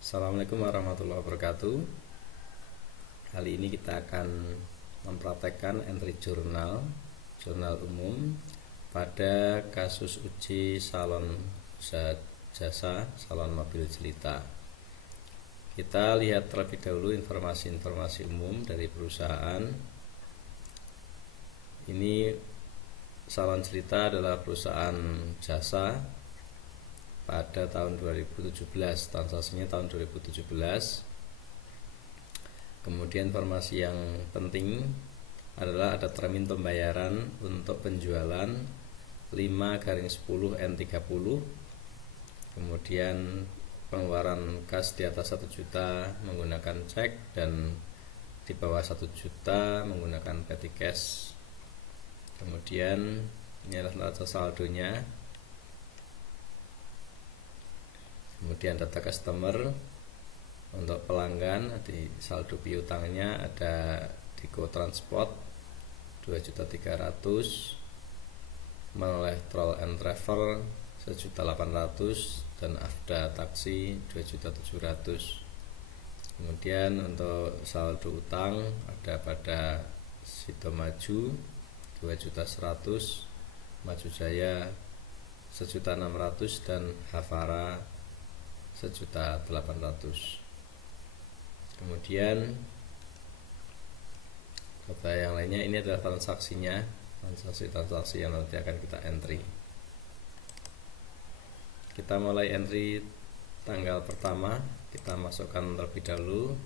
Assalamualaikum warahmatullahi wabarakatuh. Kali ini kita akan mempraktekkan entry jurnal umum pada kasus uji salon usaha jasa salon mobil jelita. Kita lihat terlebih dahulu informasi-informasi umum dari perusahaan. Ini Salon Jelita adalah perusahaan jasa pada tahun 2017, transaksinya tahun 2017. Kemudian informasi yang penting adalah ada termin pembayaran untuk penjualan 5/10N30. Kemudian pengeluaran kas di atas 1 juta menggunakan cek dan di bawah 1 juta menggunakan petty cash. Kemudian ini adalah neraca saldonya. Kemudian data customer untuk pelanggan di saldo piutangnya ada Diko Transport 2.300.000, Meleh Troll and Travel 1.800.000 dan Afda Taksi 2.700.000. Kemudian untuk saldo utang ada pada Sido Maju 2.100.000, Maju Jaya 1.600.000 dan Havara 1.800.000. Kemudian data yang lainnya ini adalah transaksinya, transaksi yang nanti akan kita entry. Kita mulai entry tanggal pertama, kita masukkan terlebih dahulu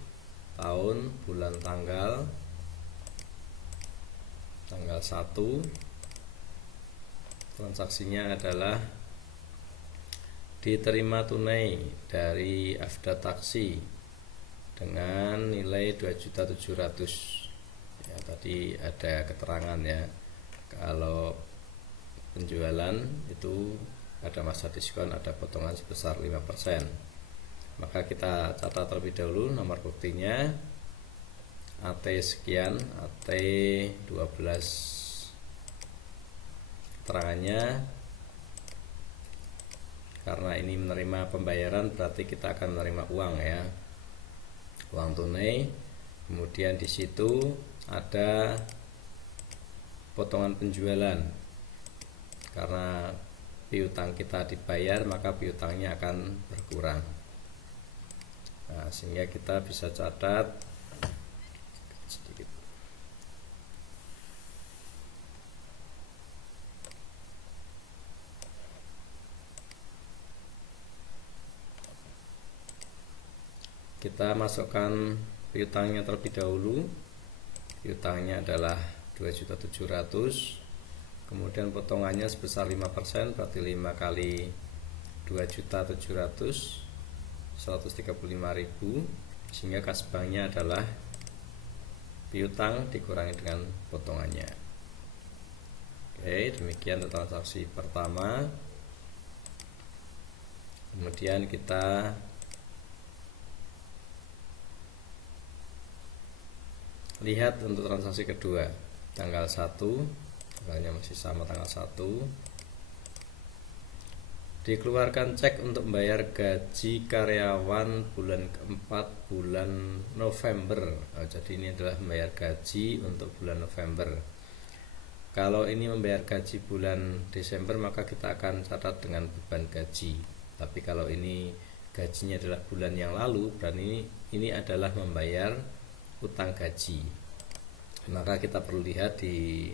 tahun, bulan, tanggal 1. Transaksinya adalah diterima tunai dari Afda Taksi dengan nilai 2.700.000. Ya, tadi ada keterangan ya, kalau penjualan itu ada masa diskon, ada potongan sebesar 5%. Maka kita catat terlebih dahulu nomor buktinya AT sekian, AT 12 keterangannya. Karena ini menerima pembayaran berarti kita akan menerima uang ya, uang tunai. Kemudian di situ ada potongan penjualan. Karena piutang kita dibayar maka piutangnya akan berkurang. Nah, sehingga kita bisa catat sedikit. Kita masukkan piutangnya terlebih dahulu. Piutangnya adalah 2.700.000. Kemudian potongannya sebesar 5%, berarti 5 kali 2.700.000 135.000, sehingga kas banknya adalah piutang dikurangi dengan potongannya. Oke, demikian transaksi pertama. Kemudian kita lihat untuk transaksi kedua, tanggal 1, tanggalnya masih sama tanggal 1. Dikeluarkan cek untuk membayar gaji karyawan bulan keempat bulan November. Jadi ini adalah membayar gaji untuk bulan November. Kalau ini membayar gaji bulan Desember maka kita akan catat dengan beban gaji. Tapi kalau ini gajinya adalah bulan yang lalu, berarti ini adalah membayar utang gaji. Maka kita perlu lihat di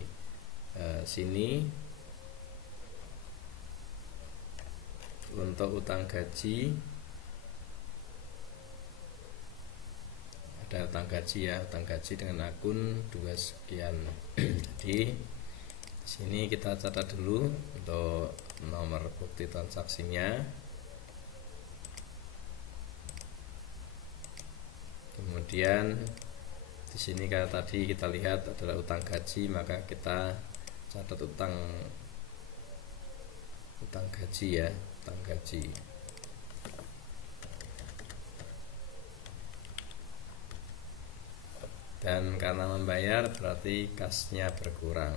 sini untuk utang gaji ada utang gaji ya, utang gaji dengan akun 2 sekian. Jadi sini kita catat dulu untuk nomor bukti transaksinya. Kemudian di sini kayak tadi kita lihat adalah utang gaji, maka kita catat utang gaji ya, utang gaji. Dan karena membayar berarti kasnya berkurang.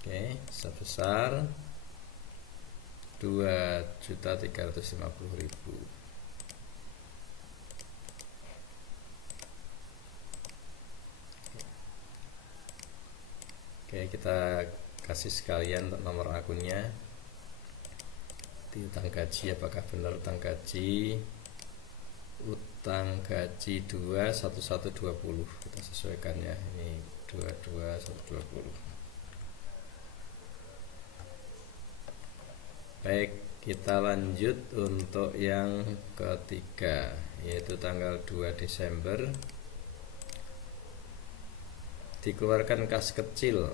Oke, sebesar 2.350.000. Oke, kita kasih sekalian untuk nomor akunnya. Di utang gaji, apakah benar utang gaji? Utang gaji 21120, kita sesuaikan ya, ini 22120. Baik, kita lanjut untuk yang ketiga, yaitu tanggal 2 Desember. Dikeluarkan kas kecil,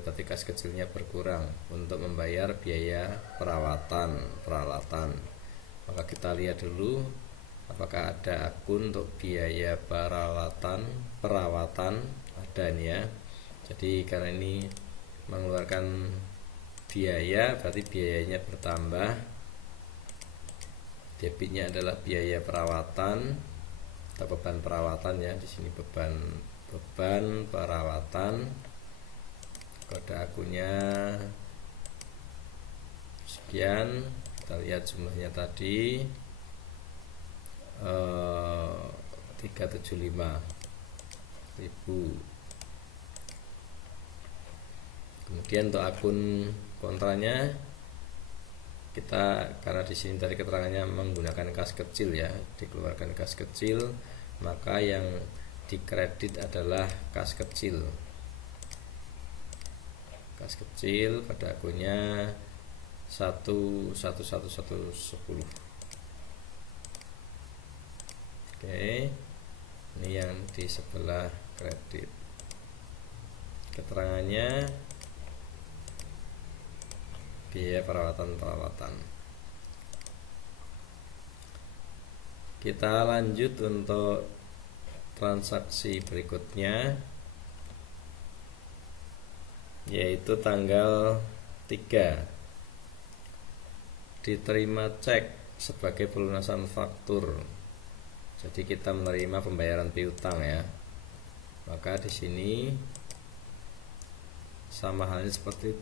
berarti kas kecilnya berkurang untuk membayar biaya peralatan. Maka kita lihat dulu apakah ada akun untuk biaya perawatan ada nih ya. Jadi karena ini mengeluarkan biaya, berarti biayanya bertambah. Debitnya adalah biaya perawatan atau beban perawatan ya, di sini beban perawatan. Kode akunnya sekian, kita lihat jumlahnya tadi 375.000. Kemudian untuk akun kontranya, kita karena di sini tadi keterangannya menggunakan kas kecil ya, dikeluarkan kas kecil, maka yang dikredit adalah kas kecil pada akunnya 11110. Oke, ini yang di sebelah kredit. Keterangannya biaya perawatan. Kita lanjut untuk transaksi berikutnya, yaitu tanggal 3 diterima cek sebagai pelunasan faktur. Jadi kita menerima pembayaran piutang ya. Maka di sini sama halnya seperti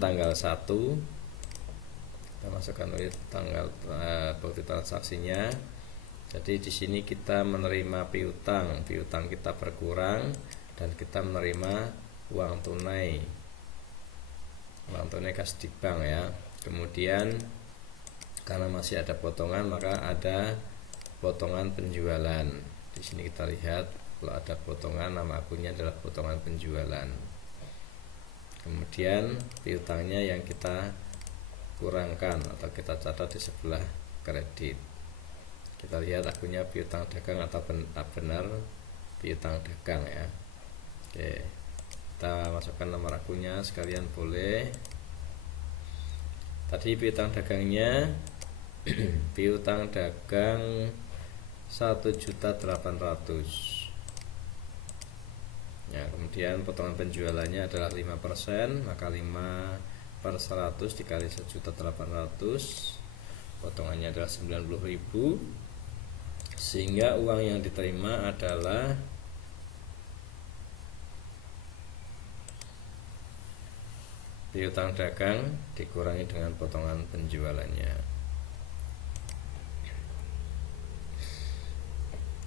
tanggal 1, kita masukkan tanggal bukti transaksinya. Jadi di sini kita menerima piutang kita berkurang dan kita menerima uang tunai kas di bank ya. Kemudian karena masih ada potongan, maka ada potongan penjualan. Di sini kita lihat kalau ada potongan, nama akunnya adalah potongan penjualan. Kemudian piutangnya yang kita kurangkan atau kita catat di sebelah kredit. Kita lihat akunnya piutang dagang atau benar piutang dagang ya. Oke, kita masukkan nomor akunnya sekalian boleh. Tadi piutang dagangnya piutang dagang 1.800.000 ya. Kemudian potongan penjualannya adalah 5%, maka 5/100 dikali 1.800.000, potongannya adalah 90.000, sehingga uang yang diterima adalah piutang dagang dikurangi dengan potongan penjualannya.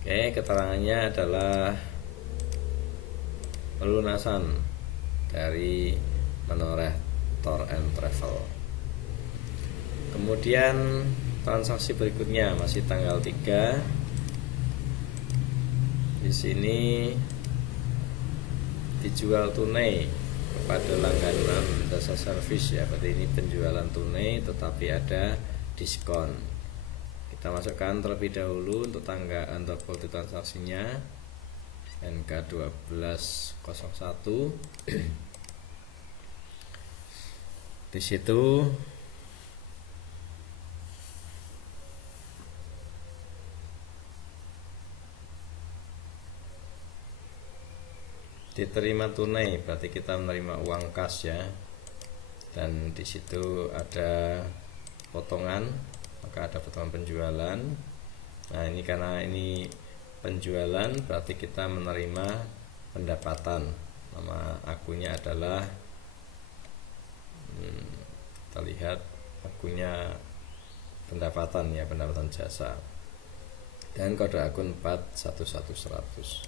Oke, keterangannya adalah pelunasan dari Menoreh Tour and Travel. Kemudian transaksi berikutnya masih tanggal 3. Di sini dijual tunai kepada langganan jasa servis ya, berarti ini penjualan tunai tetapi ada diskon. Kita masukkan terlebih dahulu untuk untuk bukti transaksinya NK 1201. Di situ diterima tunai, berarti kita menerima uang kas ya, dan di situ ada potongan, maka ada potongan penjualan. Nah ini karena ini penjualan, berarti kita menerima pendapatan. Nama akunnya adalah kita lihat akunnya pendapatan ya, pendapatan jasa, dan kode akun 411100.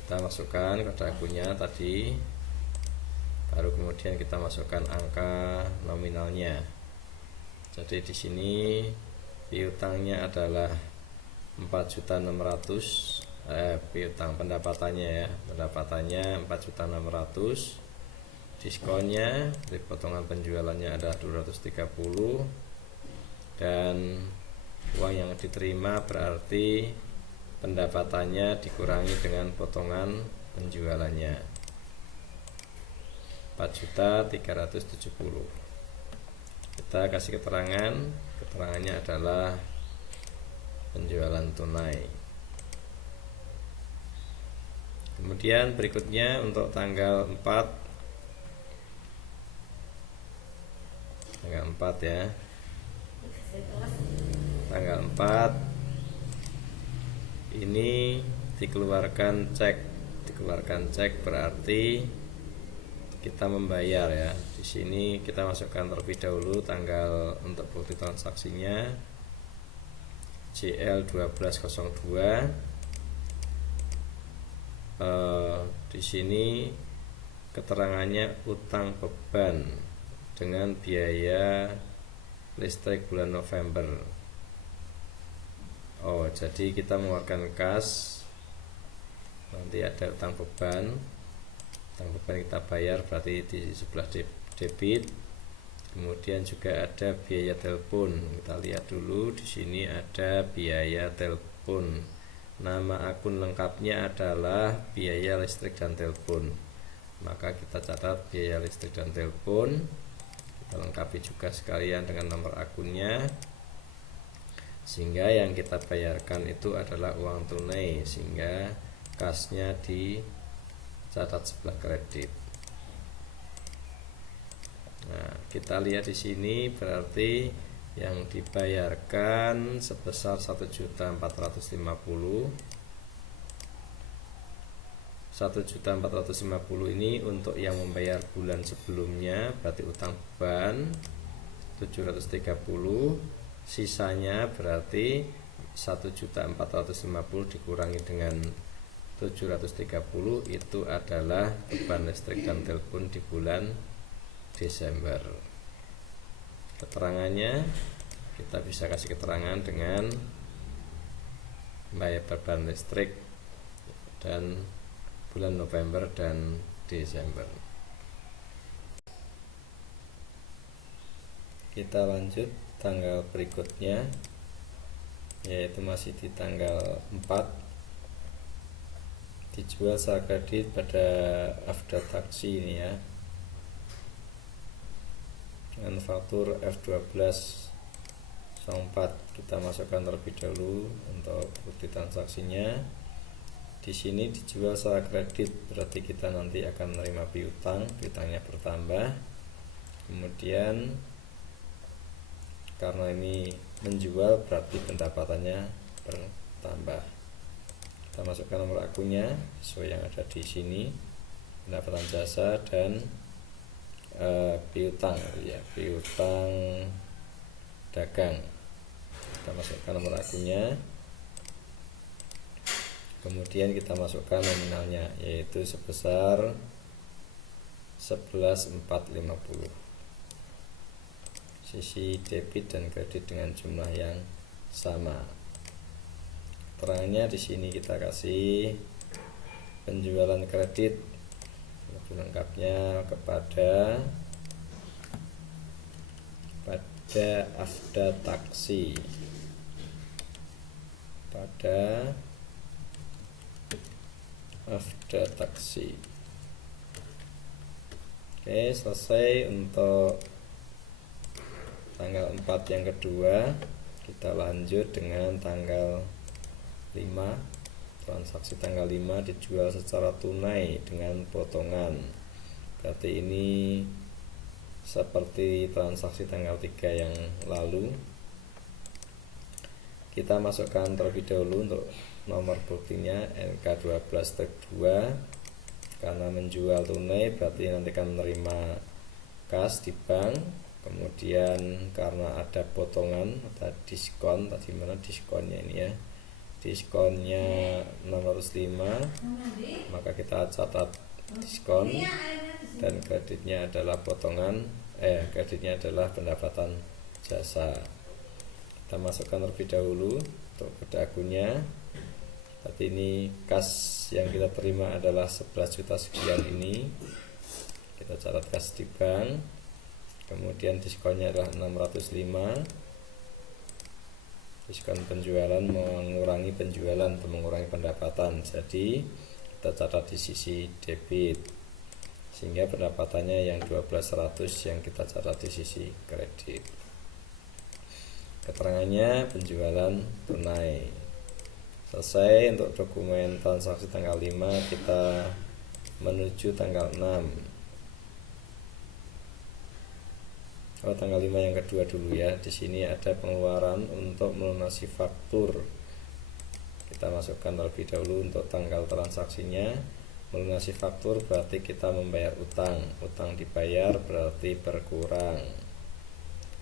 Kita masukkan kode akunnya tadi, baru kemudian kita masukkan angka nominalnya. Jadi di sini piutangnya adalah 4.600.000, piutang pendapatannya ya, pendapatannya 4.600.000, diskonnya dari potongan penjualannya adalah 230, dan uang yang diterima berarti pendapatannya dikurangi dengan potongan penjualannya 4.370.000. Kita kasih keterangannya adalah penjualan tunai. Kemudian berikutnya untuk tanggal 4 ya, tanggal 4 ini dikeluarkan cek berarti kita membayar ya. Di sini kita masukkan terlebih dahulu tanggal untuk bukti transaksinya JL1202. Di sini keterangannya utang beban dengan biaya listrik bulan November. Jadi kita mengeluarkan kas, nanti ada utang beban kita bayar, berarti di sebelah debit. Kemudian juga ada biaya telepon. Kita lihat dulu, di sini ada biaya telepon. Nama akun lengkapnya adalah biaya listrik dan telepon. Maka kita catat biaya listrik dan telepon. Kita lengkapi juga sekalian dengan nomor akunnya, sehingga yang kita bayarkan itu adalah uang tunai, sehingga kasnya dicatat sebelah kredit. Nah, kita lihat di sini berarti yang dibayarkan sebesar 1.450.000. 1.450.000 ini untuk yang membayar bulan sebelumnya, berarti utang beban 730. Sisanya berarti 1.450 dikurangi dengan 730, itu adalah beban listrik dan telepon di bulan Desember. Keterangannya kita bisa kasih keterangan dengan bayar beban listrik dan bulan November dan Desember. Kita lanjut tanggal berikutnya, yaitu masih di tanggal 4, dijual secara kredit pada Afda Taksi ini ya, dengan faktur F1204. Kita masukkan terlebih dahulu untuk bukti transaksinya. Di sini dijual secara kredit, berarti kita nanti akan menerima piutangnya bertambah. Kemudian karena ini menjual, berarti pendapatannya bertambah. Kita masukkan nomor akunnya sesuai yang ada di sini, pendapatan jasa dan piutang ya, piutang dagang. Kita masukkan nomor akunnya, kemudian kita masukkan nominalnya, yaitu sebesar 11.450. Sisi debit dan kredit dengan jumlah yang sama. Keterangannya di sini kita kasih penjualan kredit lebih lengkapnya kepada Afda Taksi, pada Afda Taksi. Oke, selesai untuk tanggal 4 yang kedua. Kita lanjut dengan tanggal 5. Transaksi tanggal 5 dijual secara tunai dengan potongan. Berarti ini seperti transaksi tanggal 3 yang lalu. Kita masukkan terlebih dahulu untuk nomor buktinya NK12-2. Karena menjual tunai berarti nanti akan menerima kas di bank. Kemudian karena ada potongan atau diskon, tadi mana diskonnya ini ya, diskonnya 605, maka kita catat diskon, dan kreditnya adalah kreditnya adalah pendapatan jasa. Kita masukkan terlebih dahulu untuk kode akunnya. Saat ini kas yang kita terima adalah 11 juta sekian ini. Kita catat kas di bank. Kemudian diskonnya adalah 605. Diskon penjualan mengurangi penjualan atau mengurangi pendapatan. Jadi kita catat di sisi debit, sehingga pendapatannya yang 1200 yang kita catat di sisi kredit. Keterangannya penjualan tunai. Selesai untuk dokumen transaksi tanggal 5, kita menuju tanggal 6. Tanggal 5 yang kedua dulu ya. Di sini ada pengeluaran untuk melunasi faktur. Kita masukkan terlebih dahulu untuk tanggal transaksinya. Melunasi faktur berarti kita membayar utang. Utang dibayar berarti berkurang.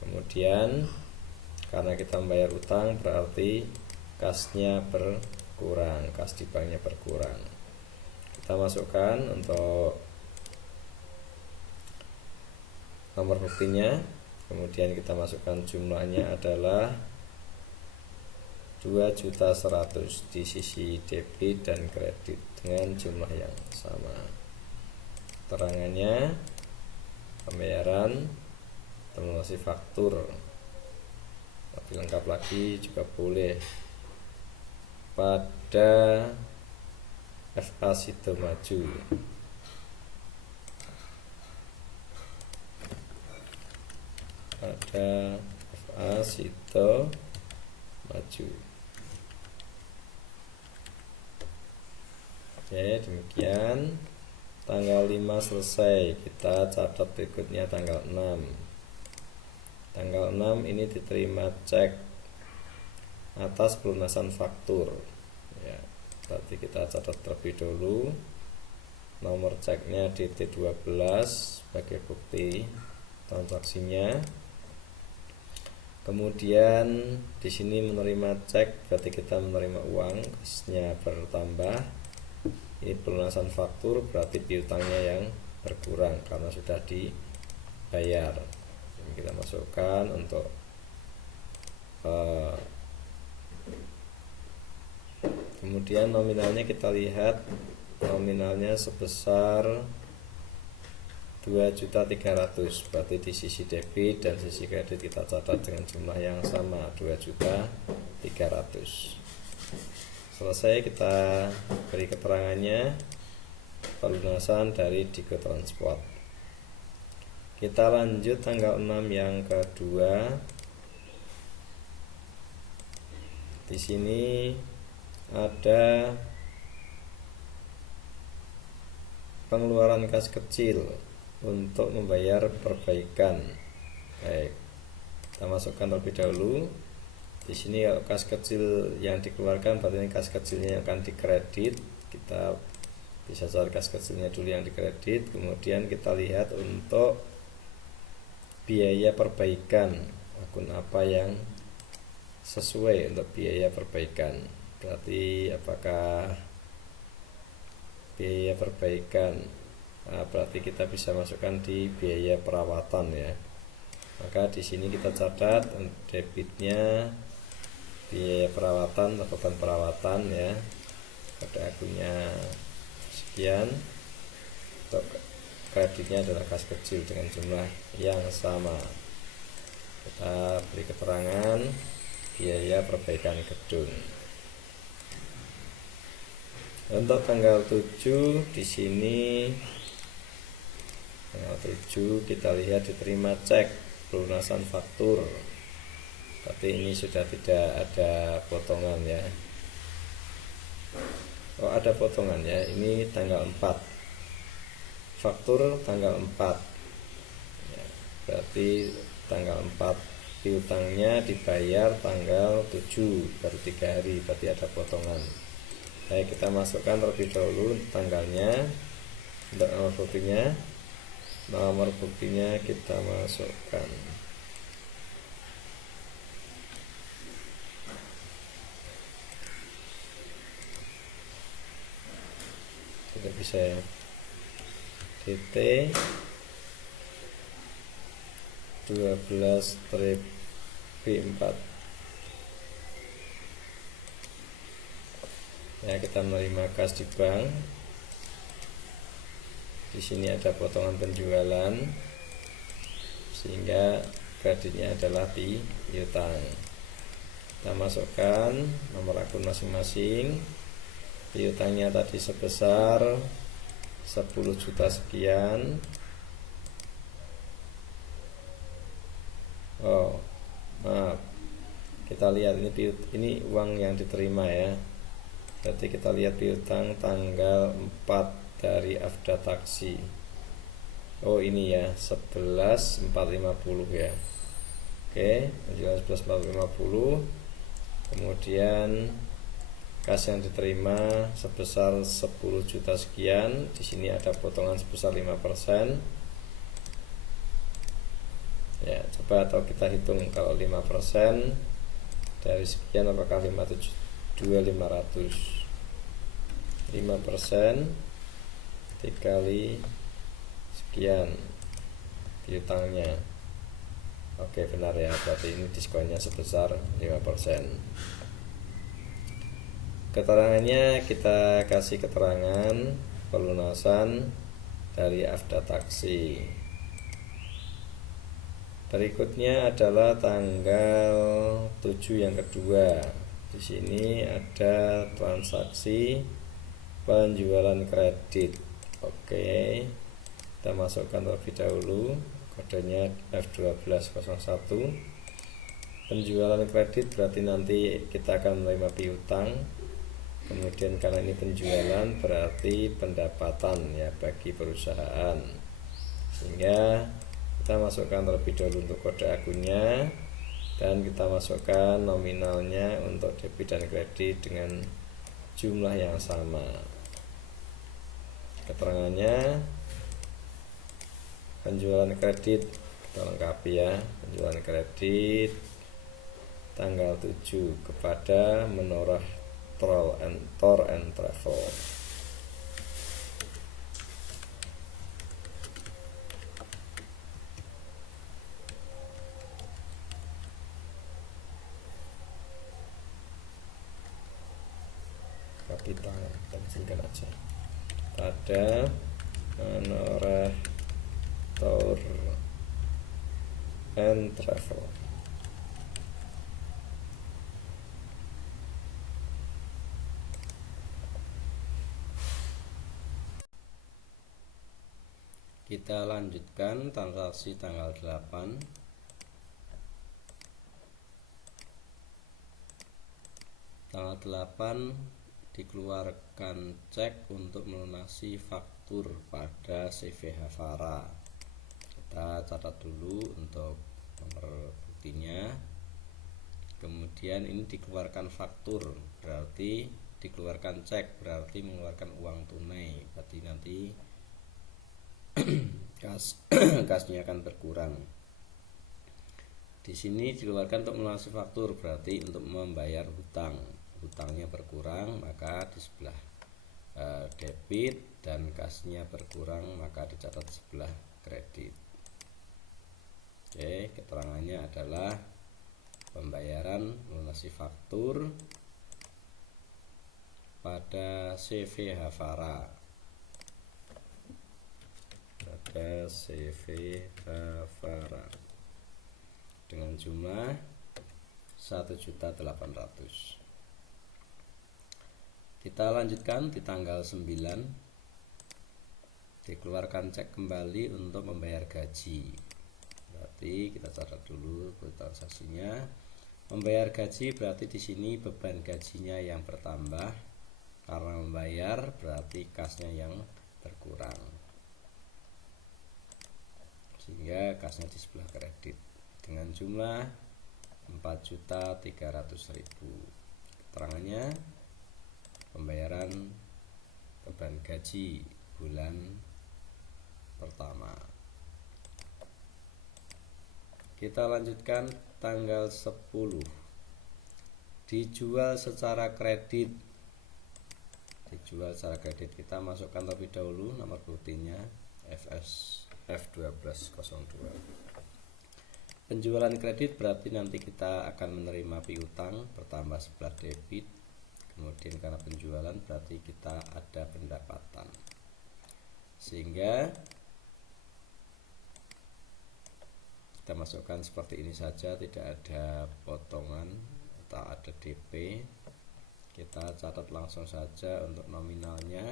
Kemudian karena kita membayar utang berarti kasnya berkurang, kas di banknya berkurang. Kita masukkan untuk nomor buktinya, kemudian kita masukkan jumlahnya adalah 2.100.000 di sisi debit dan kredit dengan jumlah yang sama. Keterangannya pembayaran melunasi faktur, tapi lengkap lagi juga boleh pada FA Sidomaju. Pada FA Sidomaju. Oke, demikian tanggal 5 selesai. Kita catat berikutnya tanggal 6. Tanggal 6 ini diterima cek atas pelunasan faktur ya. Berarti kita catat terlebih dahulu nomor ceknya DT12 sebagai bukti transaksinya. Kemudian di sini menerima cek berarti kita menerima uang, kasnya bertambah. Ini pelunasan faktur berarti piutangnya yang berkurang karena sudah dibayar. Ini kita masukkan untuk kemudian nominalnya kita lihat, nominalnya sebesar 2.300.000, berarti di sisi debit dan sisi kredit kita catat dengan jumlah yang sama, 2.300.000. Selesai, kita beri keterangannya pelunasan dari Digo Transport. Kita lanjut tanggal 6 yang kedua. Di sini ada pengeluaran kas kecil untuk membayar perbaikan. Baik, kita masukkan terlebih dahulu. Di sini kas kecil yang dikeluarkan berarti ini kas kecilnya yang akan dikredit. Kita bisa cari kas kecilnya dulu yang dikredit. Kemudian kita lihat untuk biaya perbaikan, akun apa yang sesuai untuk biaya perbaikan. Berarti apakah biaya perbaikan, berarti kita bisa masukkan di biaya perawatan ya. Maka di sini kita catat debitnya biaya perawatan atau beban perawatan ya, pada akunnya sekian. Untuk kreditnya adalah kas kecil dengan jumlah yang sama. Kita beri keterangan biaya perbaikan gedung. Untuk tanggal 7 di sini, tanggal 7 kita lihat diterima cek pelunasan faktur. Tapi ini sudah tidak ada potongan ya. Oh, ada potongan ya. Ini tanggal 4. Faktur tanggal 4. Ya, berarti tanggal 4 piutangnya dibayar tanggal 7, baru 3 hari, berarti ada potongan. Baik, kita masukkan terlebih dahulu tanggalnya untuk nomor buktinya. Nomor buktinya kita masukkan. Kita bisa ya. DT 12-B4. Ya, kita menerima kas di bank. Di sini ada potongan penjualan, sehingga kreditnya adalah piutang. Kita masukkan nomor akun masing-masing. Piutangnya tadi sebesar 10 juta sekian. Oh, maaf. Kita lihat ini uang yang diterima ya. Berarti kita lihat piutang tanggal 4 dari Afda Taksi. Oh, ini ya, 11.450 ya. Oke, penjualan 11.450. Kemudian kas yang diterima sebesar 10 juta sekian. Di sini ada potongan sebesar 5%. Ya, coba atau kita hitung kalau 5% dari sekian, apakah 572.500. 5% dikali sekian piutangnya. Oke, benar ya, berarti ini diskonnya sebesar 5%. Keterangannya kita kasih keterangan pelunasan dari Afda Taksi. Berikutnya adalah tanggal 7 yang kedua. Di sini ada transaksi penjualan kredit. Oke, kita masukkan terlebih dahulu kodenya F1201. Penjualan kredit berarti nanti kita akan menerima piutang. Kemudian karena ini penjualan berarti pendapatan ya bagi perusahaan, sehingga kita masukkan terlebih dahulu untuk kode akunnya, dan kita masukkan nominalnya untuk debit dan kredit dengan jumlah yang sama. Keterangannya penjualan kredit kita lengkapi ya. Penjualan kredit tanggal 7 kepada Menorah Tour and Travel. Kapital kita kecilkan aja. Pada Menorah Tour and Travel. Kita lanjutkan transaksi tanggal 8. Tanggal 8 dikeluarkan cek untuk melunasi faktur pada CV Havara. Kita catat dulu untuk nomor buktinya. Kemudian ini dikeluarkan faktur, berarti dikeluarkan cek, berarti mengeluarkan uang tunai. Berarti nanti kasnya akan berkurang. Di sini dikeluarkan untuk melunasi faktur, berarti untuk membayar hutang. Hutangnya berkurang, maka di sebelah debit, dan kasnya berkurang, maka dicatat sebelah kredit. Oke, keterangannya adalah pembayaran melunasi faktur pada CV Havara. Pada CV Havara dengan jumlah 1.800.000. Kita lanjutkan di tanggal 9. Dikeluarkan cek kembali untuk membayar gaji. Berarti kita catat dulu transaksinya. Membayar gaji berarti di sini beban gajinya yang bertambah karena membayar, berarti kasnya yang berkurang, sehingga kasnya di sebelah kredit dengan jumlah 4.300.000. Keterangannya pembayaran beban gaji bulan pertama. Kita lanjutkan tanggal 10. Dijual secara kredit. Kita masukkan terlebih dahulu nomor buktinya F1202. Penjualan kredit berarti nanti kita akan menerima piutang bertambah sebelah debit. Kemudian karena penjualan berarti kita ada pendapatan, sehingga kita masukkan seperti ini saja, tidak ada potongan atau ada DP. Kita catat langsung saja untuk nominalnya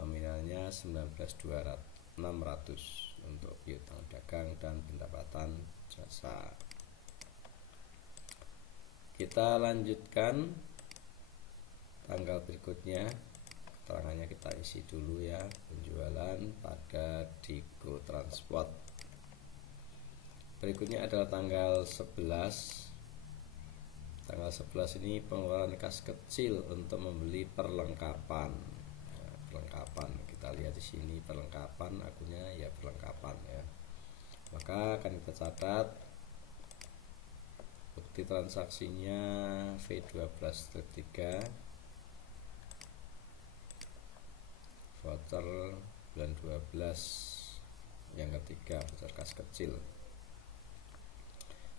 19.600 untuk piutang dagang dan pendapatan jasa. Kita lanjutkan tanggal berikutnya, keterangannya kita isi dulu ya. Penjualan pada Digo Transport. Berikutnya adalah tanggal 11. Tanggal 11 ini pengeluaran kas kecil untuk membeli perlengkapan. Nah, perlengkapan kita lihat di sini, perlengkapan akunnya ya perlengkapan ya. Maka akan kita catat bukti transaksinya V12-3 voucher bulan 12 yang ketiga, voucher kas kecil.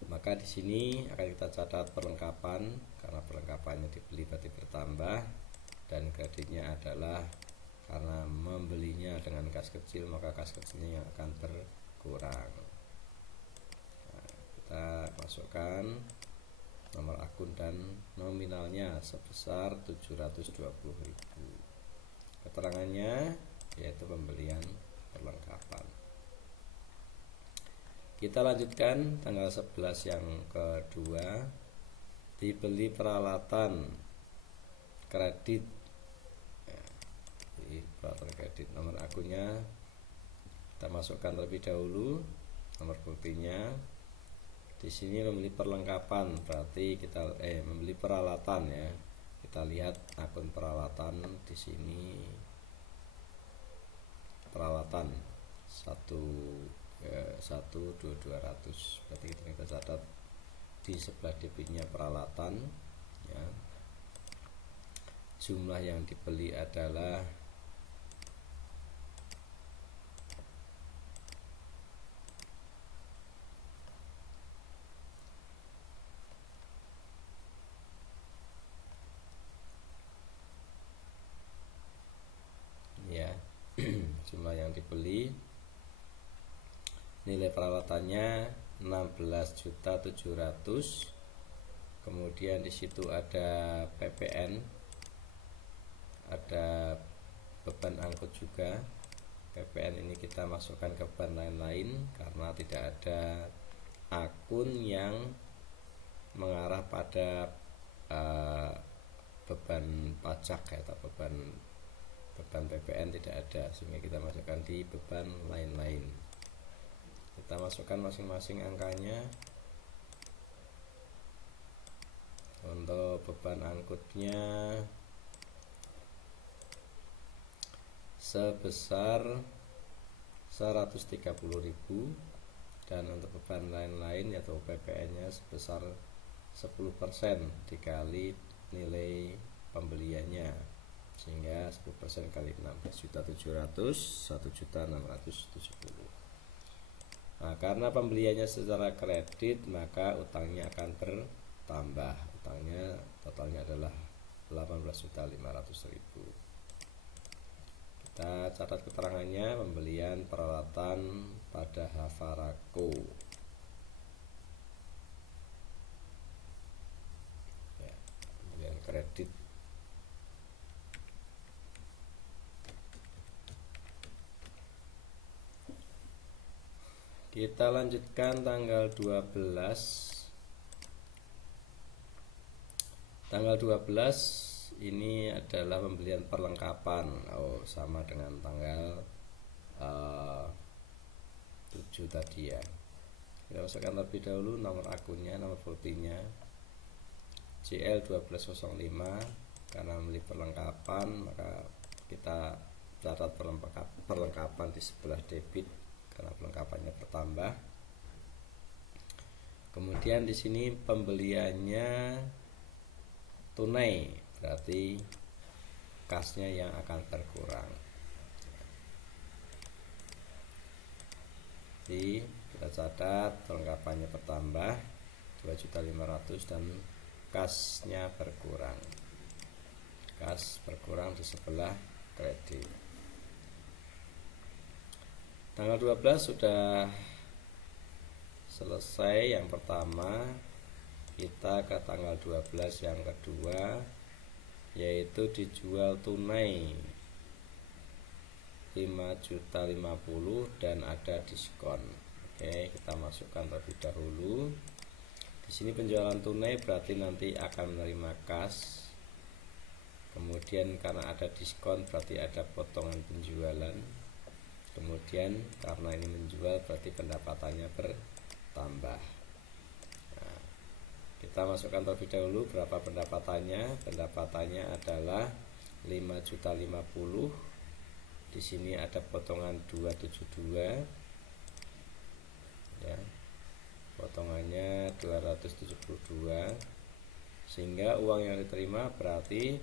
Maka di sini akan kita catat perlengkapan, karena perlengkapannya dibeli berarti bertambah, dan kreditnya adalah karena membelinya dengan kas kecil, maka kas kecilnya yang akan berkurang. Nah, kita masukkan nomor akun dan nominalnya sebesar 720.000. Keterangannya yaitu pembelian perlengkapan. Kita lanjutkan tanggal 11 yang kedua, dibeli peralatan kredit. Ya, peralatan kredit, nomor akunnya kita masukkan terlebih dahulu, nomor buktinya. Di sini membeli perlengkapan berarti kita membeli peralatan ya. Kita lihat akun peralatan di sini, peralatan 12200, berarti kita catat di sebelah debitnya peralatan ya. Jumlah yang dibeli adalah ya jumlah yang dibeli, nilai peralatannya 16.700.000. Kemudian di situ ada PPN, ada beban angkut juga. PPN ini kita masukkan ke beban lain-lain karena tidak ada akun yang mengarah pada beban pajak atau beban PPN tidak ada, sehingga kita masukkan di beban lain-lain. Kita masukkan masing-masing angkanya. Untuk beban angkutnya sebesar 130.000, dan untuk beban lain-lain yaitu PPN-nya sebesar 10% dikali nilai pembeliannya, sehingga 10% kali 16.700.000, 1.670.000. Nah, karena pembeliannya secara kredit maka utangnya akan bertambah. Utangnya totalnya adalah 18.500.000. Kita catat keterangannya, pembelian peralatan pada Havarako ya, pembelian kredit. Kita lanjutkan tanggal 12. Tanggal 12 ini adalah pembelian perlengkapan. Sama dengan tanggal 7 tadi ya. Kita masukkan terlebih dahulu nomor akunnya, nomor buktinya JL1205. Karena membeli perlengkapan maka kita catat perlengkapan di sebelah debit karena perlengkapannya bertambah. Kemudian di sini pembeliannya tunai, berarti kasnya yang akan berkurang. Jadi kita catat perlengkapannya bertambah 2.500.000 dan kasnya berkurang. Kas berkurang di sebelah kredit. Tanggal 12 sudah selesai yang pertama. Kita ke tanggal 12 yang kedua, yaitu dijual tunai 5.050.000 dan ada diskon. Oke, kita masukkan terlebih dahulu. Di sini penjualan tunai berarti nanti akan menerima kas. Kemudian karena ada diskon berarti ada potongan penjualan. Kemudian karena ini menjual berarti pendapatannya bertambah. Nah, kita masukkan terlebih dahulu berapa pendapatannya. Pendapatannya adalah 5.050.000. Di sini ada potongan 272 ya. Potongannya 272 sehingga uang yang diterima berarti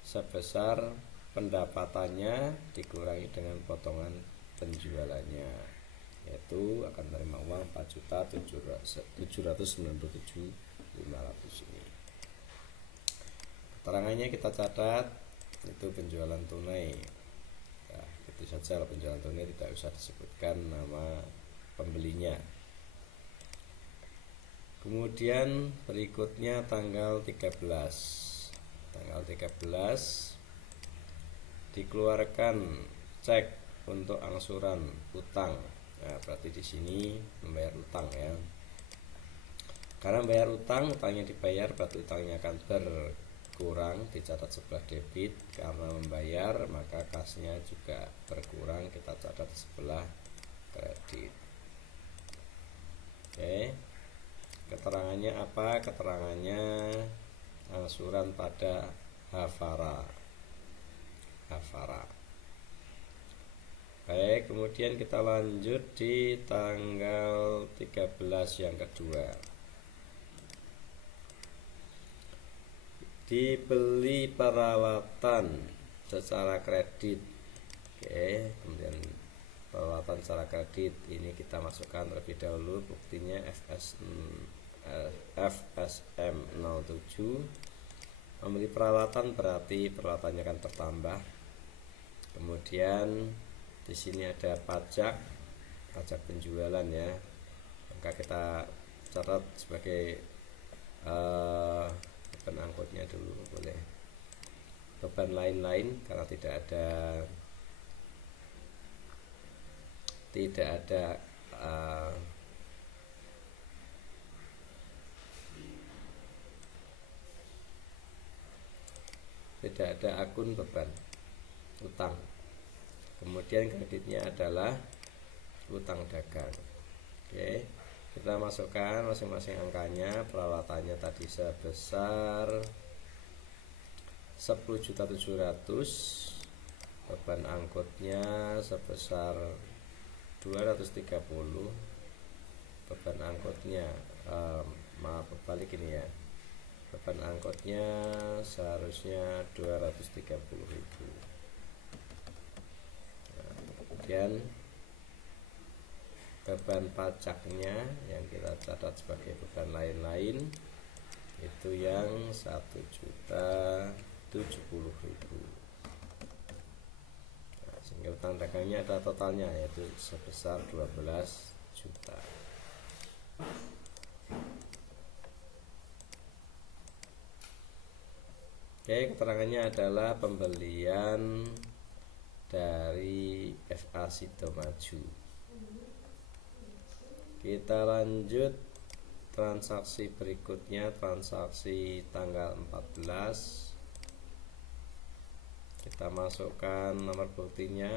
sebesar pendapatannya dikurangi dengan potongan penjualannya, yaitu akan menerima uang 4.797.500 ini. Keterangannya kita catat, itu penjualan tunai. Nah, itu saja, kalau penjualan tunai tidak usah disebutkan nama pembelinya. Kemudian berikutnya tanggal 13. Tanggal 13 dikeluarkan cek untuk angsuran utang. Nah, berarti di sini membayar utang ya. Karena membayar utang, utangnya dibayar berarti utangnya akan berkurang, dicatat sebelah debit. Karena membayar maka kasnya juga berkurang, kita catat sebelah kredit. Oke. Keterangannya apa? Keterangannya angsuran pada Havara. Baik, kemudian kita lanjut di tanggal 13 yang kedua. Dibeli peralatan secara kredit. Oke, kemudian peralatan secara kredit ini kita masukkan terlebih dahulu buktinya FSM 07. Membeli peralatan berarti peralatannya akan bertambah. Kemudian di sini ada pajak penjualan ya, maka kita catat sebagai beban angkutnya dulu, boleh beban lain-lain karena tidak ada akun beban utang. Kemudian kreditnya adalah utang dagang. Oke, kita masukkan masing-masing angkanya. Peralatannya tadi sebesar 10.700.000, beban angkutnya sebesar 230. Beban angkutnya balik ini ya, beban angkutnya seharusnya 230.000. Nah, kemudian beban pajaknya yang kita catat sebagai beban lain-lain itu yang 1.070.000. Nah, sehingga utang dagangnya ada totalnya yaitu sebesar 12 juta. Oke, keterangannya adalah pembelian dari FA Sidomaju. Kita lanjut transaksi berikutnya, transaksi tanggal 14. Kita masukkan nomor buktinya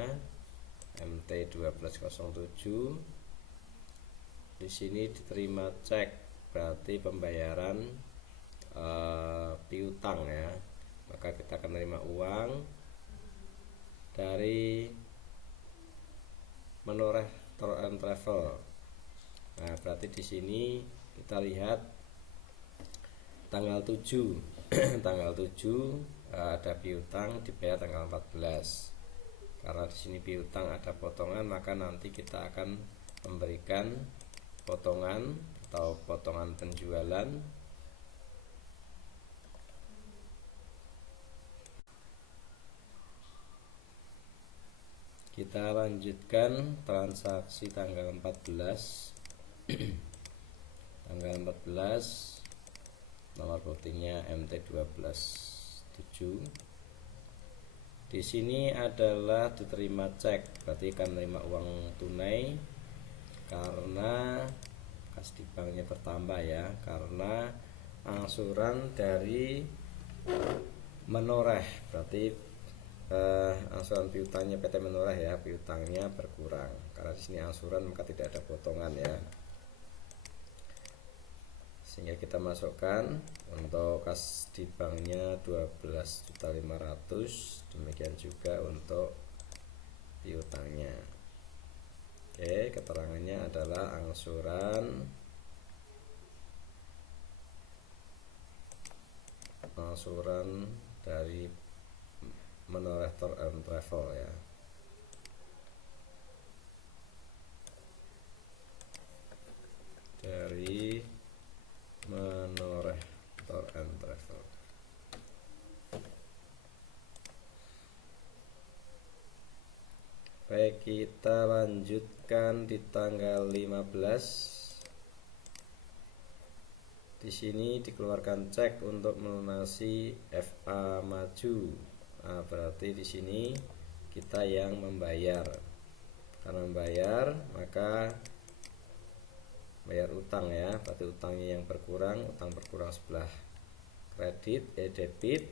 MT1207. Di sini diterima cek, berarti pembayaran piutang ya. Maka kita akan menerima uang dari Menoreh Tour and Travel. Nah, berarti di sini Kita lihat tanggal 7 tanggal 7 ada piutang dibayar tanggal 14. Karena di sini piutang ada potongan, maka nanti kita akan memberikan potongan atau potongan penjualan kita lanjutkan transaksi tanggal 14 tanggal 14 nomor votingnya MT127. Di sini adalah diterima cek, berarti akan menerima uang tunai karena kas di banknya bertambah ya, karena angsuran dari Menoreh, berarti angsuran piutangnya PT Menoreh ya, piutangnya berkurang karena di sini angsuran maka tidak ada potongan ya, sehingga kita masukkan untuk kas di banknya 12.500.000, demikian juga untuk piutangnya. Oke, keterangannya adalah angsuran dari Menoreh Tour and Travel ya. Dari Menoreh Tour and Travel. Baik, kita lanjutkan di tanggal 15. Di sini dikeluarkan cek untuk melunasi FA Maju. Nah, berarti di sini kita yang membayar. Karena membayar, maka bayar utang ya, berarti utangnya yang berkurang, utang berkurang sebelah kredit, debit,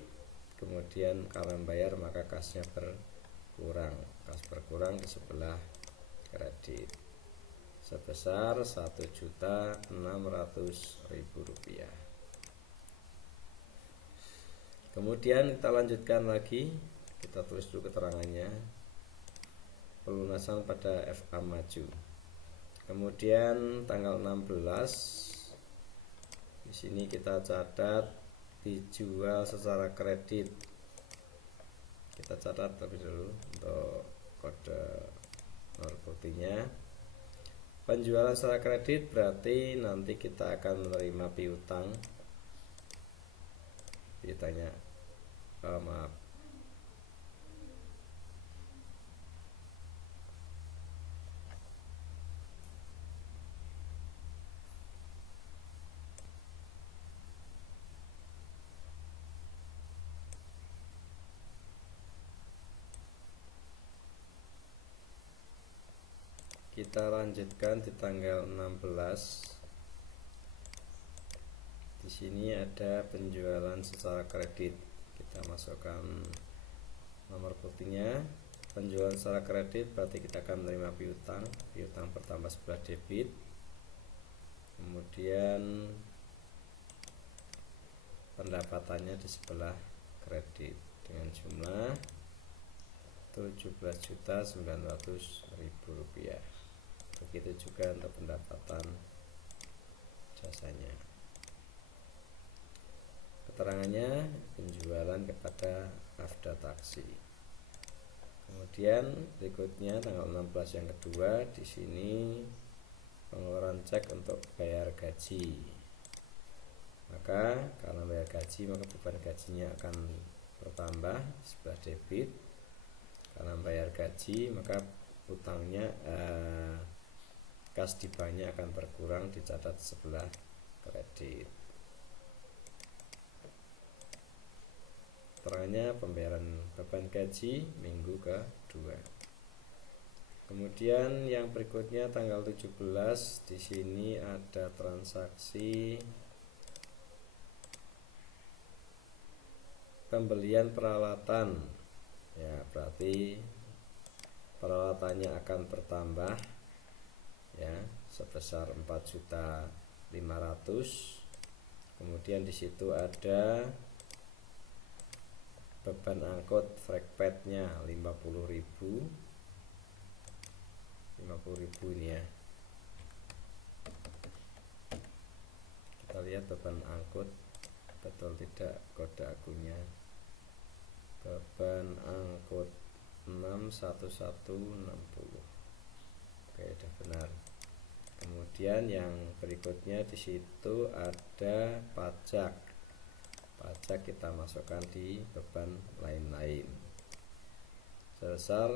kemudian karena membayar maka kasnya berkurang, kas berkurang di sebelah kredit sebesar Rp1.600.000. Kemudian kita lanjutkan lagi, kita tulis dulu keterangannya, pelunasan pada FA Maju. Kemudian tanggal 16 di sini kita catat dijual secara kredit. Kita catat terlebih dulu untuk kode nomor votingnya. Penjualan secara kredit berarti nanti kita akan menerima piutangnya maaf, kita lanjutkan di tanggal 16. Di sini ada penjualan secara kredit. Kita masukkan nomor votingnya. Penjualan secara kredit berarti kita akan menerima piutang bertambah sebelah debit. Kemudian pendapatannya di sebelah kredit dengan jumlah Rp17.900.000. Begitu juga untuk pendapatan jasanya. Keterangannya penjualan kepada Afda Taksi. Kemudian berikutnya tanggal 16 yang kedua, di sini pengeluaran cek untuk bayar gaji. Maka karena bayar gaji maka beban gajinya akan bertambah sebelah debit. Karena bayar gaji maka utangnya kas di banknya akan berkurang, dicatat sebelah kredit. Keterangannya pembayaran beban gaji minggu kedua. Kemudian yang berikutnya tanggal 17, di sini ada transaksi pembelian peralatan. Ya, berarti peralatannya akan bertambah ya sebesar 4.500.000. Kemudian di situ ada beban angkut frekpetnya 50.000 ini ya. lihat beban angkut betul tidak kode akunya. Beban angkut 61160. Oke, sudah benar. Kemudian yang berikutnya di situ ada pajak. Pajak kita masukkan di beban lain-lain. Sebesar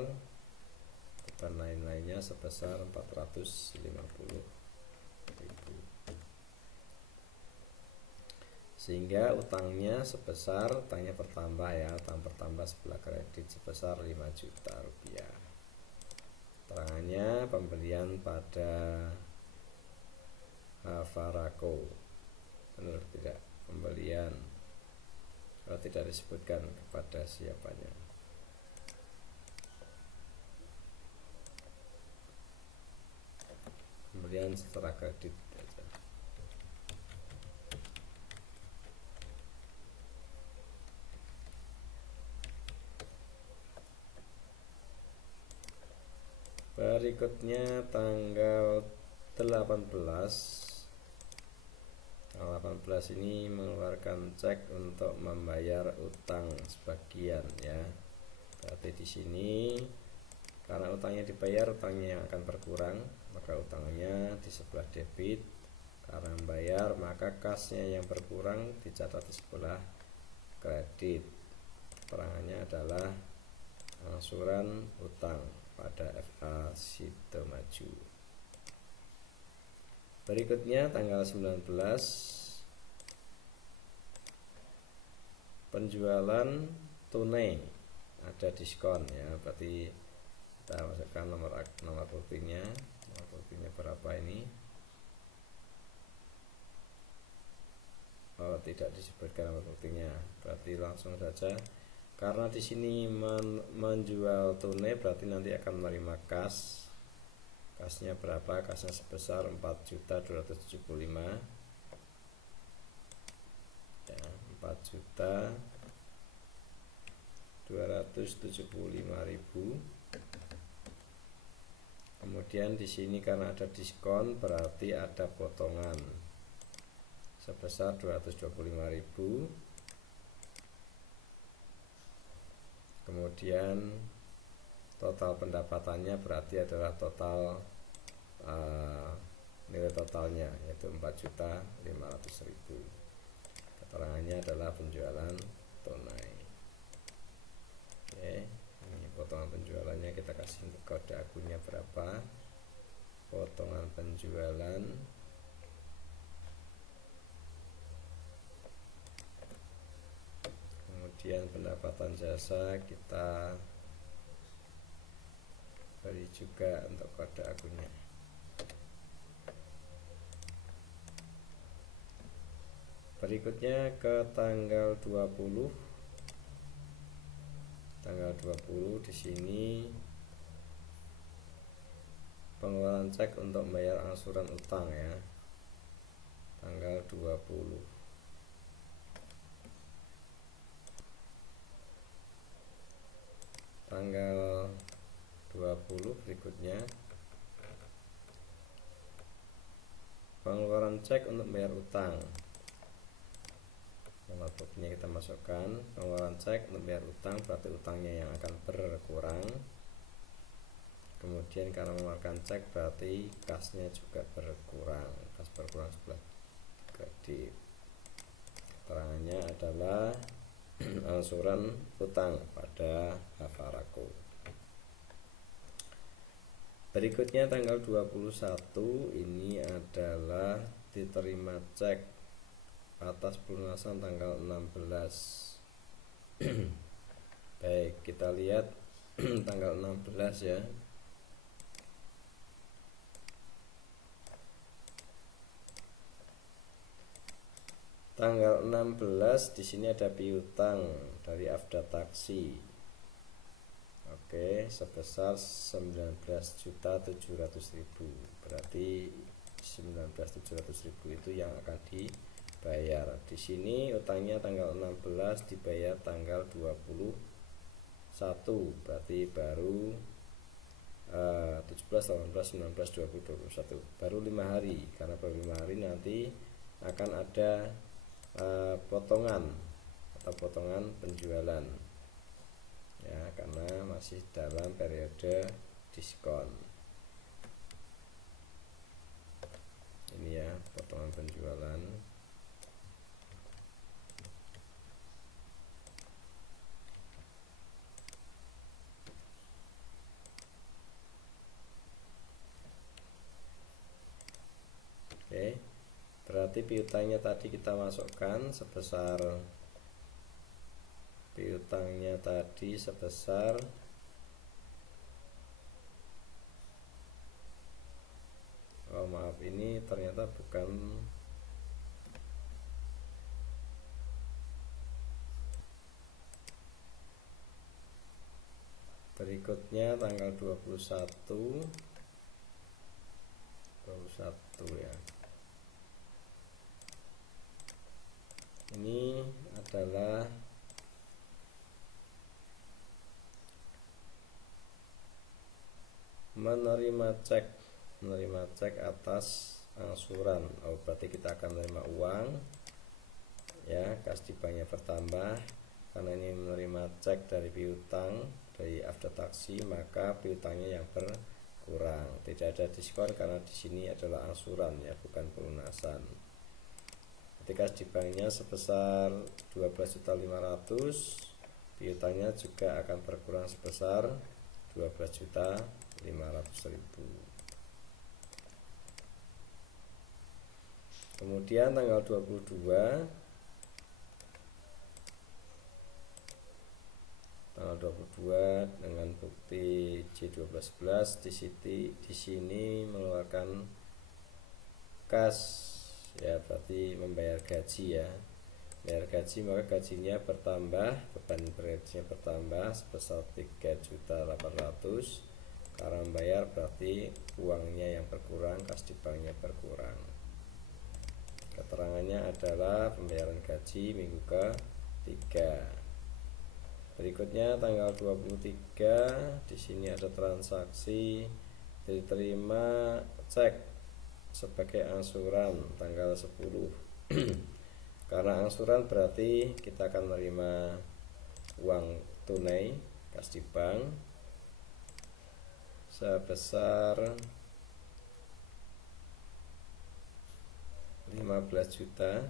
beban lain-lainnya sebesar 450.000. Sehingga utangnya bertambah ya, utang bertambah sebelah kredit sebesar 5 juta rupiah. Keterangannya pembelian pada Havarako, benar tidak? Pembelian tidak disebutkan kepada siapanya. Pembelian secara kredit aja. Berikutnya tanggal 18 ini mengeluarkan cek untuk membayar utang sebagian ya. Berarti di sini karena utangnya dibayar, utangnya yang akan berkurang, maka utangnya di sebelah debit. Karena membayar, maka kasnya yang berkurang dicatat di sebelah kredit. Keterangannya adalah angsuran utang pada FA Sidomaju. Berikutnya tanggal 19 penjualan tunai ada diskon ya, berarti kita masukkan nomor buktinya. Nomor buktinya berapa ini? Oh, tidak disebutkan nomor buktinya. Berarti langsung saja. Karena di sini menjual tunai, berarti nanti akan menerima kas. Kasnya berapa? Kasnya sebesar 4.275. Ya, 4.275.000. Kemudian di sini karena ada diskon, berarti ada potongan sebesar 225.000. Kemudian total pendapatannya berarti adalah total nilai totalnya yaitu 4.500.000. Keterangannya adalah penjualan tunai. Oke, ini potongan penjualannya, kita kasih kode akunnya berapa. Potongan penjualan kemudian pendapatan jasa kita beri juga untuk kode akunnya. Berikutnya ke tanggal 20. Tanggal 20 di sini pengeluaran cek untuk membayar angsuran utang ya. Tanggal 20. Tanggal 20 berikutnya pengeluaran cek untuk membayar utang. Nomor buktinya kita masukkan. Pengeluaran cek untuk membayar utang berarti utangnya yang akan berkurang. Kemudian karena mengeluarkan cek berarti kasnya juga berkurang. Kas berkurang sebelah kredit. Keterangannya adalah angsuran utang pada Havarako. Berikutnya tanggal 21 ini adalah diterima cek atas pelunasan tanggal 16. Baik, kita lihat tanggal 16 ya. Tanggal 16 di sini ada piutang dari Afda Taksi. Oke, sebesar 19.700.000. Berarti 19.700.000 itu yang akan dibayar. Di sini utangnya tanggal 16 dibayar tanggal 21. Berarti baru 17, 18, 19, 20, 21. Baru 5 hari. Karena baru 5 hari nanti akan ada potongan atau potongan penjualan ya, karena masih dalam periode diskon. Ini ya, potongan penjualan. Oke, berarti piutangnya tadi kita masukkan sebesar oh maaf, ini ternyata bukan berikutnya tanggal 21 ya. Ini adalah menerima cek atas angsuran. Oh, berarti kita akan menerima uang ya, kas di banknya bertambah karena ini menerima cek dari piutang dari after taksi, maka piutangnya yang berkurang. Tidak ada diskon karena di sini adalah angsuran ya, bukan pelunasan. Ketika di banknya sebesar 12.500.000, piutangnya juga akan berkurang sebesar 12.500.000. Kemudian tanggal 22 dengan bukti J1211 di sini mengeluarkan kas ya, berarti membayar gaji ya. Bayar gaji, maka gajinya bertambah, beban gajinya bertambah sebesar 3.800.000 karena membayar, berarti uangnya yang berkurang, kas di banknya berkurang. Keterangannya adalah pembayaran gaji minggu ke-3. Berikutnya tanggal 23 di sini ada transaksi diterima cek sebagai angsuran tanggal 10. Karena angsuran berarti kita akan menerima uang tunai kas di bank sebesar 15 juta.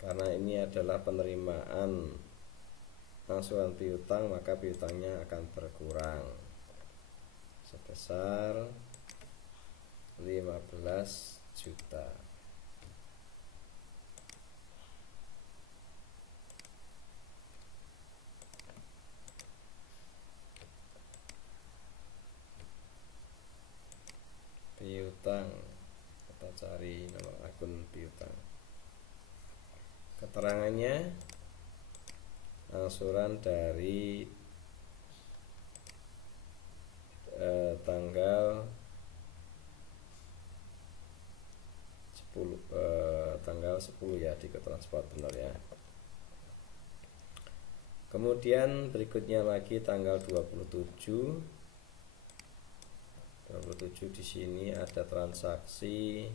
Karena ini adalah penerimaan angsuran piutang, maka piutangnya akan berkurang sebesar 15 juta. Piutang, kita cari nomor akun piutang. Keterangannya angsuran dari tanggal 10 ya, di Transport benar ya. Kemudian berikutnya lagi tanggal 27 di sini ada transaksi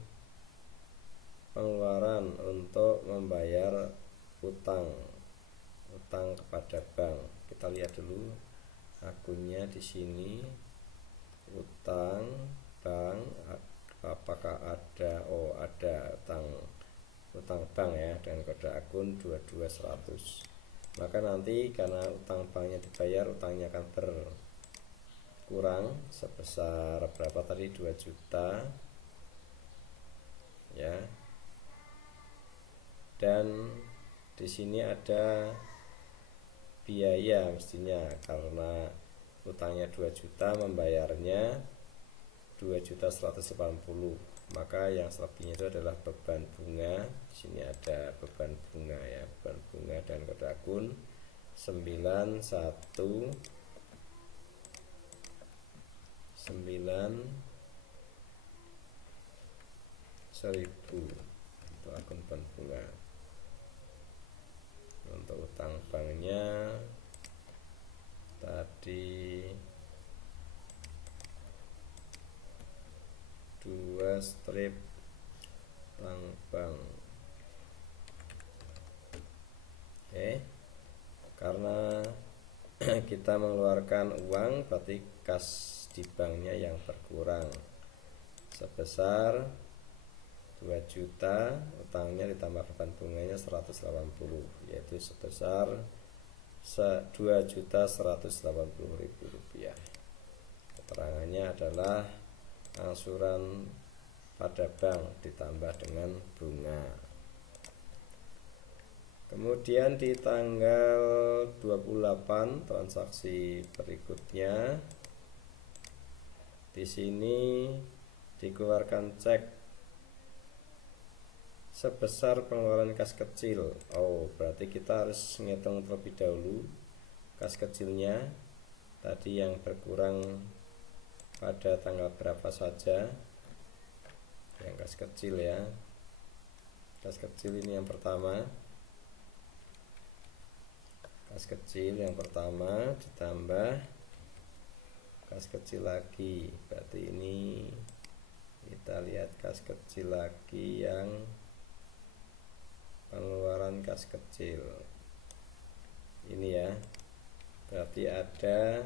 pengeluaran untuk membayar utang kepada bank. Kita lihat dulu akunnya di sini, utang bank, apakah ada? Oh, ada utang bank ya, dengan kode akun 22100. Maka nanti karena utang banknya dibayar, utangnya akan berkurang sebesar berapa tadi, 2 juta ya. Dan di sini ada biaya mestinya, karena utangnya 2 juta, membayarnya 2.180.000, maka yang selebihnya itu adalah beban bunga. Di sini ada beban bunga ya, beban bunga dan kode akun 91.9 1.000 untuk akun beban bunga. Untuk utang banknya tadi jadi 2 strip bank. Oke, karena kita mengeluarkan uang berarti kas di banknya yang berkurang sebesar 2 juta, utangnya ditambah beban bunganya 180, yaitu sebesar 2.180.000 rupiah. Keterangannya adalah angsuran pada bank ditambah dengan bunga. Kemudian di tanggal 28 transaksi berikutnya, di sini dikeluarkan cek sebesar pengeluaran kas kecil. Berarti kita harus ngitung terlebih dahulu kas kecilnya tadi yang berkurang pada tanggal berapa saja. Yang kas kecil ya, kas kecil ini yang pertama, kas kecil yang pertama ditambah kas kecil lagi, berarti ini kita lihat kas kecil lagi yang pengeluaran kas kecil ini ya, berarti ada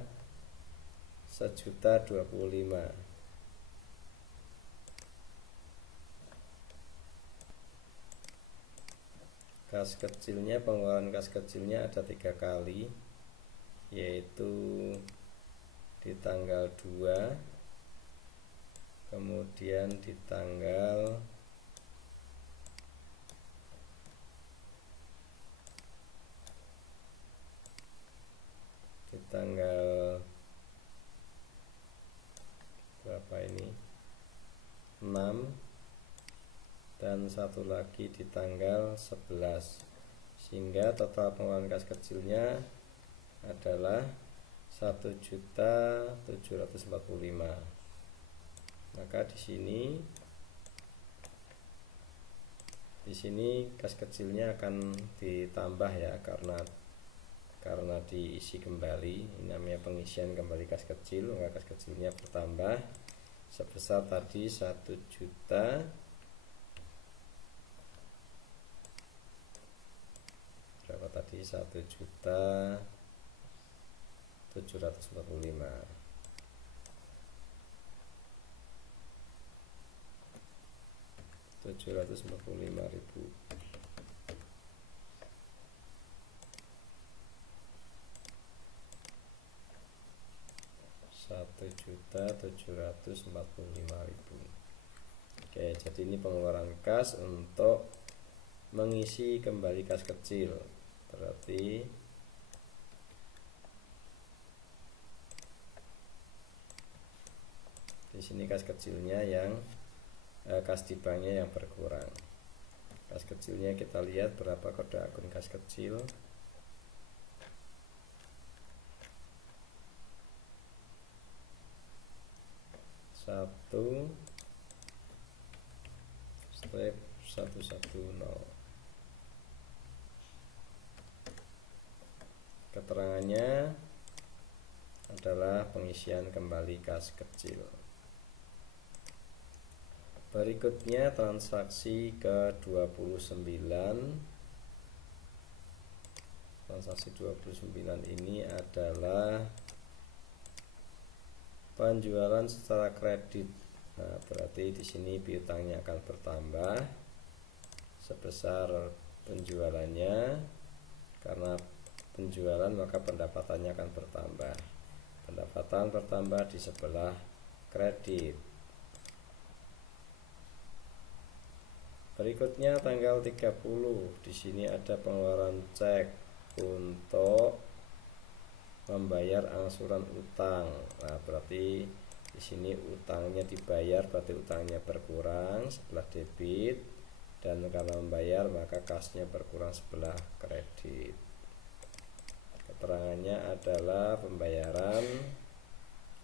1.025.000. Kas kecilnya, pengeluaran kas kecilnya ada 3 kali, yaitu di tanggal 2, kemudian di tanggal 6, dan satu lagi di tanggal 11, sehingga total pengeluaran kas kecilnya adalah 1.745.000. Maka di sini kas kecilnya akan ditambah ya, karena diisi kembali. Ini namanya pengisian kembali kas kecil, maka kas kecilnya bertambah sebesar tadi 1.745.000. Berapa tadi? 1.745.000. Oke, jadi ini pengeluaran kas untuk mengisi kembali kas kecil. Berarti di sini kas kecilnya yang kas di banknya yang berkurang. Kas kecilnya kita lihat berapa kode akun kas kecil. Satu strip 110. Keterangannya adalah pengisian kembali kas kecil. Berikutnya transaksi ke-29. Transaksi 29 ini adalah penjualan secara kredit. Nah, berarti di sini piutangnya akan bertambah sebesar penjualannya. Karena penjualan maka pendapatannya akan bertambah. Pendapatan bertambah di sebelah kredit. Berikutnya tanggal 30. Di sini ada pengeluaran cek untuk membayar angsuran utang. Nah, berarti di sini utangnya dibayar, berarti utangnya berkurang sebelah debit, dan karena membayar maka kasnya berkurang sebelah kredit. Keterangannya adalah pembayaran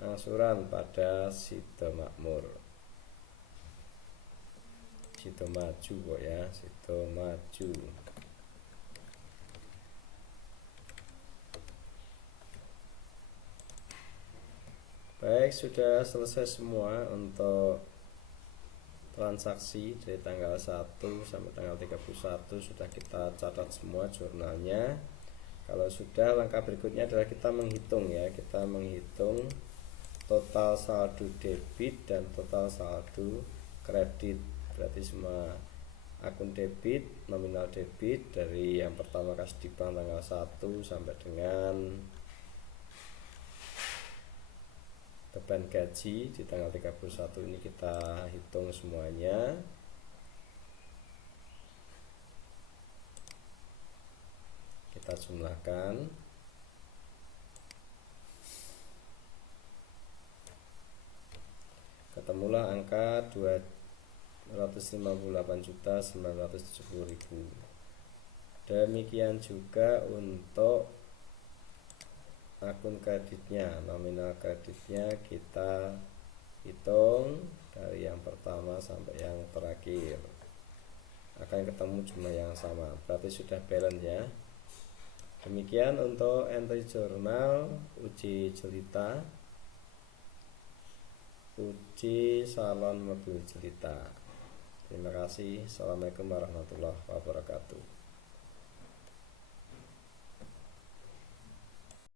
angsuran pada Sido Makmur, Sido Maju kok ya, Sido Maju. Baik, sudah selesai semua untuk transaksi dari tanggal 1 sampai tanggal 31 sudah kita catat semua jurnalnya. Kalau sudah, langkah berikutnya adalah kita menghitung ya. Kita menghitung total saldo debit dan total saldo kredit. Berarti semua akun debit, nominal debit dari yang pertama kas di bank tanggal 1 sampai dengan beban gaji di tanggal 31 ini kita hitung semuanya. Kita jumlahkan. Ketemulah angka 258.970.000. Demikian juga untuk akun kreditnya, nominal kreditnya kita hitung dari yang pertama sampai yang terakhir, akan ketemu jumlah yang sama, berarti sudah balance ya. Demikian untuk entry jurnal uji jelita, uji salon mobil jelita. Terima kasih. Assalamualaikum warahmatullahi wabarakatuh.